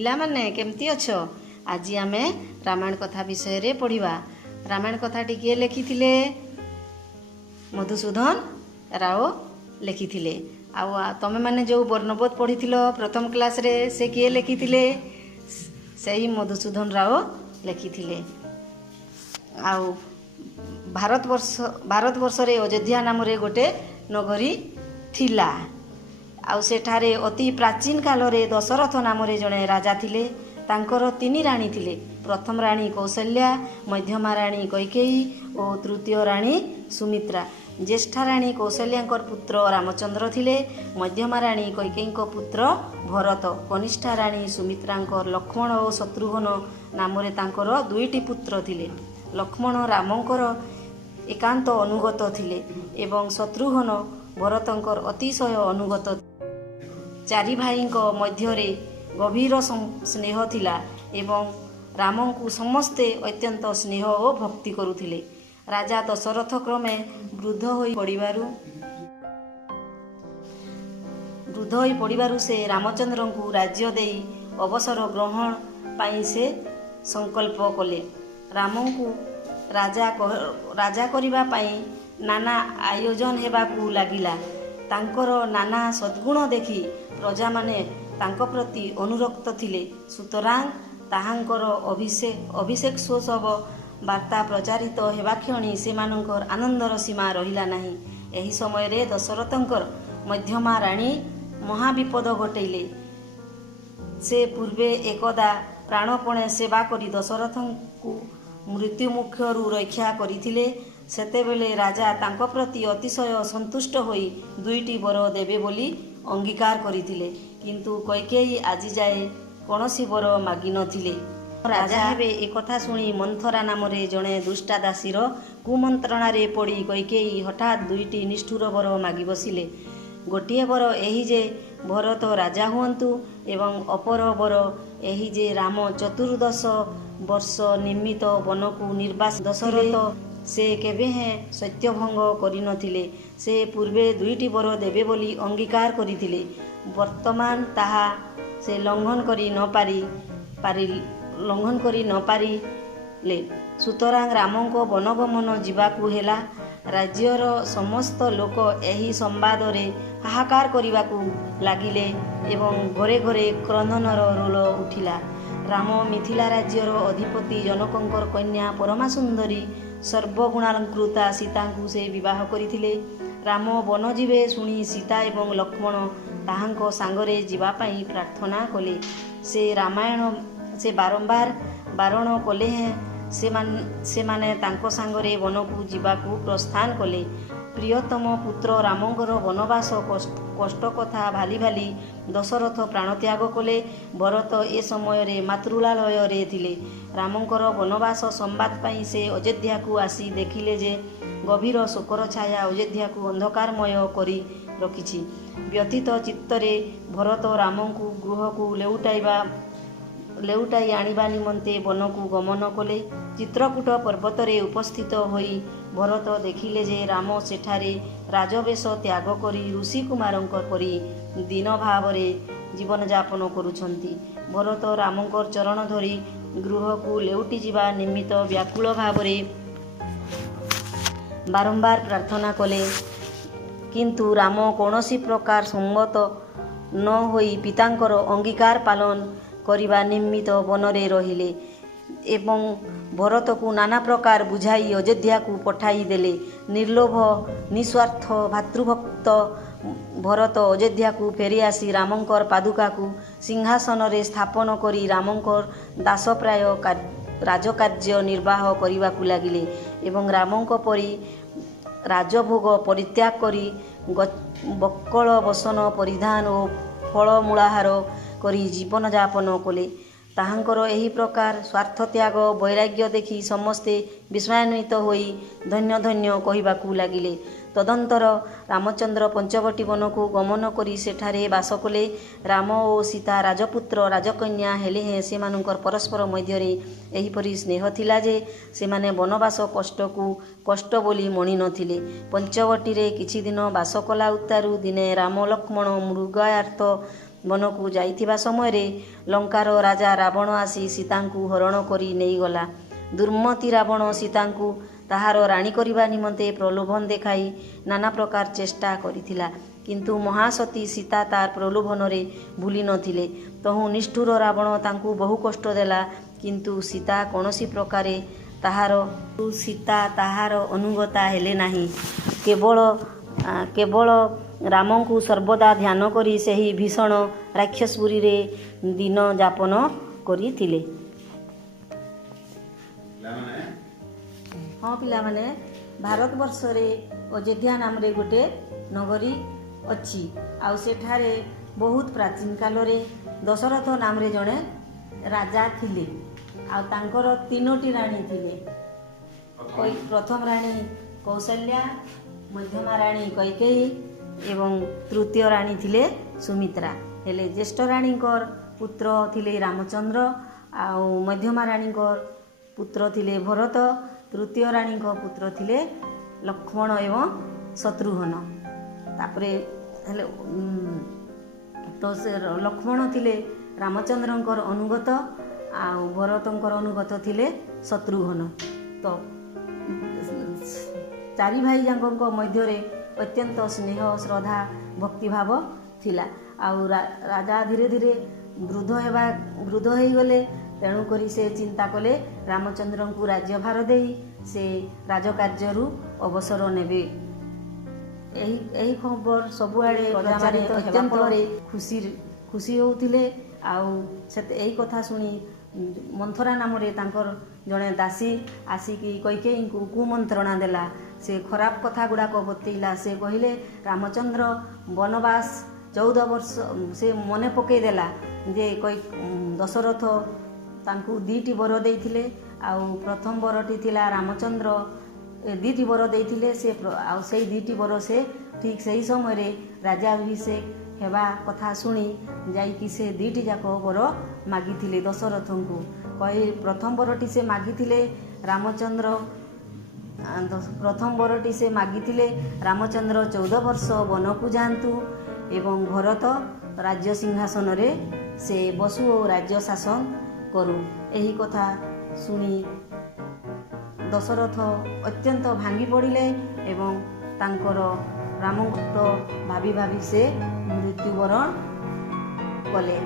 ପିଲାମାନେ କେମିତି ଅଛ? ଆଜି ଆମେ ରାମାୟଣ କଥା ବିଷୟରେ ପଢ଼ିବା। ରାମାୟଣ କଥାଟି କିଏ ଲେଖିଥିଲେ? ମଧୁସୂଦନ ରାଓ ଲେଖିଥିଲେ। ଆଉ ତମେମାନେ ଯେଉଁ ବର୍ଣ୍ଣବୋଧ ପଢ଼ିଥିଲ ପ୍ରଥମ କ୍ଲାସ୍ରେ, ସେ କିଏ ଲେଖିଥିଲେ? ସେହି ମଧୁସୂଦନ ରାଓ ଲେଖିଥିଲେ। ଆଉ ଭାରତବର୍ଷରେ ଅଯୋଧ୍ୟା ନାମରେ ଗୋଟେ ନଗରୀ ଥିଲା। ଆଉ ସେଠାରେ ଅତି ପ୍ରାଚୀନ କାଳରେ ଦଶରଥ ନାମରେ ଜଣେ ରାଜା ଥିଲେ। ତାଙ୍କର 3 ରାଣୀ ଥିଲେ। ପ୍ରଥମ ରାଣୀ କୌଶଲ୍ୟା, ମଧ୍ୟମା ରାଣୀ କୈକେୟୀ ଓ ତୃତୀୟ ରାଣୀ ସୁମିତ୍ରା। ଜ୍ୟେଷ୍ଠା ରାଣୀ କୌଶଲ୍ୟାଙ୍କର ପୁତ୍ର ରାମଚନ୍ଦ୍ର ଥିଲେ। ମଧ୍ୟମା ରାଣୀ କୈକେୟୀଙ୍କ ପୁତ୍ର ଭରତ। କନିଷ୍ଠା ରାଣୀ ସୁମିତ୍ରାଙ୍କର ଲକ୍ଷ୍ମଣ ଓ ଶତ୍ରୁଘ୍ନ ନାମରେ ତାଙ୍କର 2ଟି ପୁତ୍ର ଥିଲେ। ଲକ୍ଷ୍ମଣ ରାମଙ୍କର ଏକାନ୍ତ ଅନୁଗତ ଥିଲେ ଏବଂ ଶତ୍ରୁଘ୍ନ ଭରତଙ୍କର ଅତିଶୟ ଅନୁଗତ। 4 ଭାଇଙ୍କ ମଧ୍ୟରେ ଗଭୀର ସ୍ନେହ ଥିଲା ଏବଂ ରାମଙ୍କୁ ସମସ୍ତେ ଅତ୍ୟନ୍ତ ସ୍ନେହ ଓ ଭକ୍ତି କରୁଥିଲେ। ରାଜା ଦଶରଥ କ୍ରମେ ବୃଦ୍ଧ ହୋଇ ପଡ଼ିବାରୁ ସେ ରାମଚନ୍ଦ୍ରଙ୍କୁ ରାଜ୍ୟ ଦେଇ ଅବସର ଗ୍ରହଣ ପାଇଁ ସେ ସଂକଳ୍ପ କଲେ। ରାମଙ୍କୁ ରାଜା କରିବା ପାଇଁ ନାନା ଆୟୋଜନ ହେବାକୁ ଲାଗିଲା। ତାଙ୍କର ନାନା ସଦ୍ଗୁଣ ଦେଖି ପ୍ରଜାମାନେ ତାଙ୍କ ପ୍ରତି ଅନୁରକ୍ତ ଥିଲେ। ସୁତରାଂ ତାହାଙ୍କର ଅଭିଷେକୋତ୍ସବ ବାର୍ତ୍ତା ପ୍ରଚାରିତ ହେବାକ୍ଷଣି ସେମାନଙ୍କର ଆନନ୍ଦର ସୀମା ରହିଲା ନାହିଁ। ଏହି ସମୟରେ ଦଶରଥଙ୍କର ମଧ୍ୟମା ରାଣୀ ମହାବିପଦ ଘଟାଇଲେ। ସେ ପୂର୍ବେ ଏକଦା ପ୍ରାଣପଣେ ସେବା କରି ଦଶରଥଙ୍କୁ ମୃତ୍ୟୁମୁଖରୁ ରକ୍ଷା କରିଥିଲେ। ସେତେବେଳେ ରାଜା ତାଙ୍କ ପ୍ରତି ଅତିଶୟ ସନ୍ତୁଷ୍ଟ ହୋଇ 2ଟି ବର ଦେବେ ବୋଲି ଅଙ୍ଗୀକାର କରିଥିଲେ। କିନ୍ତୁ କୈକେୟୀ ଆଜିଯାଏ କୌଣସି ବର ମାଗିନଥିଲେ। ରାଜା ହେବେ ଏକଥା ଶୁଣି ମନ୍ଥରା ନାମରେ ଜଣେ ଦୁଷ୍ଟା ଦାସୀର କୁମନ୍ତ୍ରଣାରେ ପଡ଼ି କୈକେୟୀ ହଠାତ୍ 2ଟି ନିଷ୍ଠୁର ବର ମାଗି ବସିଲେ। ଗୋଟିଏ ବର ଏହି ଯେ ଭରତ ରାଜା ହୁଅନ୍ତୁ ଏବଂ ଅପର ବର ଏହି ଯେ ରାମ 14 ବର୍ଷ ନିମିତ୍ତ ବନକୁ ନିର୍ବାସ। ଦଶରଥ ସେ କେବେହେଁ ସତ୍ୟଭଙ୍ଗ କରିନଥିଲେ। ସେ ପୂର୍ବେ 2ଟି ବର ଦେବେ ବୋଲି ଅଙ୍ଗୀକାର କରିଥିଲେ। ବର୍ତ୍ତମାନ ତାହା ସେ ଲଙ୍ଘନ କରି ନ ପାରିଲେ। ସୁତରାଂ ରାମଙ୍କ ବନଗମନ ଯିବାକୁ ହେଲା। ରାଜ୍ୟର ସମସ୍ତ ଲୋକ ଏହି ସମ୍ବାଦରେ ହାହାକାର କରିବାକୁ ଲାଗିଲେ ଏବଂ ଘରେ ଘରେ କ୍ରନ୍ଦନର ରୋଳ ଉଠିଲା। ରାମ ମିଥିଳା ରାଜ୍ୟର ଅଧିପତି ଜନକଙ୍କର କନ୍ୟା ପରମା ସୁନ୍ଦରୀ ସର୍ବଗୁଣାଳଙ୍କୃତା ସୀତାଙ୍କୁ ସେ ବିବାହ କରିଥିଲେ। ରାମ ବନ ଯିବେ ଶୁଣି ସୀତା ଏବଂ ଲକ୍ଷ୍ମଣ ତାହାଙ୍କ ସାଙ୍ଗରେ ଯିବା ପାଇଁ ପ୍ରାର୍ଥନା କଲେ। ସେ ବାରମ୍ବାର ବାରଣ କଲେ ହେଁ ସେମାନେ ତାଙ୍କ ସାଙ୍ଗରେ ବନକୁ ଯିବାକୁ ପ୍ରସ୍ଥାନ କଲେ। ପ୍ରିୟତମ ପୁତ୍ର ରାମଙ୍କର ବନବାସ କଷ୍ଟ କଥା ଭାଲି ଭାଲି ଦଶରଥ ପ୍ରାଣତ୍ୟାଗ କଲେ। ଭରତ ଏ ସମୟରେ ମାତୃଳାଳୟରେ ଥିଲେ। ରାମଙ୍କର ବନବାସ ସମ୍ବାଦ ପାଇଁ ସେ ଅଯୋଧ୍ୟାକୁ ଆସି ଦେଖିଲେ ଯେ ଗଭୀର ଶୋକର ଛାୟା ଅଯୋଧ୍ୟାକୁ ଅନ୍ଧକାରମୟ କରି ରଖିଛି। ବ୍ୟଥିତ ଚିତ୍ତରେ ଭରତ ରାମଙ୍କୁ ଗୃହକୁ ଲେଉଟାଇ ଆଣିବା ନିମନ୍ତେ ବନକୁ ଗମନ କଲେ। ଚିତ୍ରକୂଟ ପର୍ବତରେ ଉପସ୍ଥିତ ହୋଇ ଭରତ ଦେଖିଲେ ଯେ ରାମ ସେଠାରେ ରାଜବେଶ ତ୍ୟାଗ କରି ଋଷିକୁମାରଙ୍କ ପରି ଦୀନ ଭାବରେ ଜୀବନଯାପନ କରୁଛନ୍ତି। ଭରତ ରାମଙ୍କର ଚରଣ ଧରି ଗୃହକୁ ଲେଉଟି ଯିବା ନିମିତ୍ତ ବ୍ୟାକୁଳ ଭାବରେ ବାରମ୍ବାର ପ୍ରାର୍ଥନା କଲେ। କିନ୍ତୁ ରାମ କୌଣସି ପ୍ରକାର ସମ୍ମତ ନ ହୋଇ ପିତାଙ୍କର ଅଙ୍ଗୀକାର ପାଳନ କରିବା ନିମିତ୍ତ ବନରେ ରହିଲେ ଏବଂ ଭରତକୁ ନାନା ପ୍ରକାର ବୁଝାଇ ଅଯୋଧ୍ୟାକୁ ପଠାଇ ଦେଲେ। ନିର୍ଲୋଭ ନିଃସ୍ୱାର୍ଥ ଭାତୃଭକ୍ତ ଭରତ ଅଯୋଧ୍ୟାକୁ ଫେରିଆସି ରାମଙ୍କର ପାଦୁକାକୁ ସିଂହାସନରେ ସ୍ଥାପନ କରି ରାମଙ୍କର ଦାସପ୍ରାୟ ରାଜକାର୍ଯ୍ୟ ନିର୍ବାହ କରିବାକୁ ଲାଗିଲେ ଏବଂ ରାମଙ୍କ ପରି ରାଜଭୋଗ ପରିତ୍ୟାଗ କରି ବକ୍କଳ ବସନ ପରିଧାନ ଓ ଫଳମୂଳାହାର କରି ଜୀବନଯାପନ କଲେ। ତାହାଙ୍କର ଏହି ପ୍ରକାର ସ୍ୱାର୍ଥତ୍ୟାଗ ବୈରାଗ୍ୟ ଦେଖି ସମସ୍ତେ ବିସ୍ମୟାନ୍ୱିତ ହୋଇ ଧନ୍ୟ ଧନ୍ୟ କହିବାକୁ ଲାଗିଲେ। ତଦନନ୍ତର ରାମଚନ୍ଦ୍ର ପଞ୍ଚବଟୀ ବନକୁ ଗମନ କରି ସେଠାରେ ବାସ କଲେ। ରାମ ଓ ସୀତା ରାଜପୁତ୍ର ରାଜକନ୍ୟା ହେଲେ ହେଁ ସେମାନଙ୍କର ପରସ୍ପର ମଧ୍ୟରେ ଏହିପରି ସ୍ନେହ ଥିଲା ଯେ ସେମାନେ ବନବାସ କଷ୍ଟକୁ କଷ୍ଟ ବୋଲି ମଣି ନଥିଲେ। ପଞ୍ଚବଟୀରେ କିଛିଦିନ ବାସ କଲା ଉତ୍ତାରୁ ଦିନେ ରାମ ଲକ୍ଷ୍ମଣ ମୃଗାୟାର୍ଥ ବନକୁ ଯାଇଥିବା ସମୟରେ ଲଙ୍କାର ରାଜା ରାବଣ ଆସି ସୀତାଙ୍କୁ ହରଣ କରି ନେଇଗଲା। ଦୁର୍ମତି ରାବଣ ସୀତାଙ୍କୁ ତାହାର ରାଣୀ କରିବା ନିମନ୍ତେ ପ୍ରଲୋଭନ ଦେଖାଇ ନାନା ପ୍ରକାର ଚେଷ୍ଟା କରିଥିଲା, କିନ୍ତୁ ମହାସତୀ ସୀତା ତାର ପ୍ରଲୋଭନରେ ଭୁଲି ନଥିଲେ। ତହୁଁ ନିଷ୍ଠୁର ରାବଣ ତାଙ୍କୁ ବହୁ କଷ୍ଟ ଦେଲା, କିନ୍ତୁ ସୀତା କୌଣସି ପ୍ରକାରେ ତାହାର ଅନୁଗତା ହେଲେ ନାହିଁ। କେବଳ ରାମଙ୍କୁ ସର୍ବଦା ଧ୍ୟାନ କରି ସେହି ଭୀଷଣ ରାକ୍ଷସପୁରୀରେ ଦିନ ଯାପନ କରିଥିଲେ। ହଁ ପିଲାମାନେ, ଭାରତବର୍ଷରେ ଅଯୋଧ୍ୟା ନାମରେ ଗୋଟେ ନଗରୀ ଅଛି। ଆଉ ସେଠାରେ ବହୁତ ପ୍ରାଚୀନ କାଳରେ ଦଶରଥ ନାମରେ ଜଣେ ରାଜା ଥିଲେ। ଆଉ ତାଙ୍କର 3ଟି ରାଣୀ ଥିଲେ। ପ୍ରଥମ ରାଣୀ କୌଶଲ୍ୟା, ମଧ୍ୟମା ରାଣୀ କୈକେୟୀ ଏବଂ ତୃତୀୟ ରାଣୀ ଥିଲେ ସୁମିତ୍ରା। ହେଲେ ଜ୍ୟେଷ୍ଠ ରାଣୀଙ୍କର ପୁତ୍ର ଥିଲେ ରାମଚନ୍ଦ୍ର, ଆଉ ମଧ୍ୟମା ରାଣୀଙ୍କର ପୁତ୍ର ଥିଲେ ଭରତ, ତୃତୀୟ ରାଣୀଙ୍କ ପୁତ୍ର ଥିଲେ ଲକ୍ଷ୍ମଣ ଏବଂ ଶତ୍ରୁଘ୍ନ। ତାପରେ ହେଲେ ତ ସେ ଲକ୍ଷ୍ମଣ ଥିଲେ ରାମଚନ୍ଦ୍ରଙ୍କର ଅନୁଗତ, ଆଉ ଭରତଙ୍କର ଅନୁଗତ ଥିଲେ ଶତ୍ରୁଘ୍ନ। ତ 4 ଭାଇ ଯାକଙ୍କ ମଧ୍ୟରେ ଅତ୍ୟନ୍ତ ସ୍ନେହ, ଶ୍ରଦ୍ଧା, ଭକ୍ତିଭାବ ଥିଲା। ଆଉ ରାଜା ଧୀରେ ଧୀରେ ବୃଦ୍ଧ ହେଇଗଲେ। ତେଣୁକରି ସେ ଚିନ୍ତା କଲେ ରାମଚନ୍ଦ୍ରଙ୍କୁ ରାଜ୍ୟଭାର ଦେଇ ସେ ରାଜକାର୍ଯ୍ୟରୁ ଅବସର ନେବେ। ଏହି ଖବର ସବୁଆଡ଼େ ପ୍ରଚାରିତ ହେବା ଫଳରେ ଖୁସି ହେଉଥିଲେ। ଆଉ ଏହି କଥା ଶୁଣି ମନ୍ଥରା ନାମରେ ତାଙ୍କର ଜଣେ ଦାସୀ ଆସିକି କୈକେୟୀଙ୍କୁ କୁମନ୍ତ୍ରଣା ଦେଲା। ସେ ଖରାପ କଥା ଗୁଡ଼ାକ ବତେଇଲା। ସେ କହିଲେ ରାମଚନ୍ଦ୍ର ବନବାସ 14 ବର୍ଷ ସେ ମନେ ପକାଇ ଦେଲା ଯେ ଦଶରଥ ତାଙ୍କୁ 2ଟି ବର ଦେଇଥିଲେ। ଆଉ ପ୍ରଥମ ବରଟି ଥିଲା ରାମଚନ୍ଦ୍ର 2ଟି ବର ଦେଇଥିଲେ। ଆଉ ସେଇ 2ଟି ବର ସେ ଠିକ୍ ସେହି ସମୟରେ ରାଜ୍ୟାଭିଷେକ ହେବା କଥା ଶୁଣି ଯାଇକି ସେ 2ଟି ଯାକ ବର ମାଗିଥିଲେ ଦଶରଥଙ୍କୁ। ପ୍ରଥମ ବରଟି ସେ ମାଗିଥିଲେ ରାମଚନ୍ଦ୍ର 14 ବର୍ଷ ବନକୁ ଯାଆନ୍ତୁ ଏବଂ ଭରତ ରାଜ୍ୟ ସିଂହାସନରେ ସେ ବସୁ ଓ ରାଜ୍ୟ ଶାସନ କରୁ। ଏହି କଥା ଶୁଣି ଦଶରଥ ଅତ୍ୟନ୍ତ ଭାଙ୍ଗି ପଡ଼ିଲେ ଏବଂ ତାଙ୍କର ରାମଙ୍କୁ ଭାବି ସେ ମୃତ୍ୟୁବରଣ କଲେ।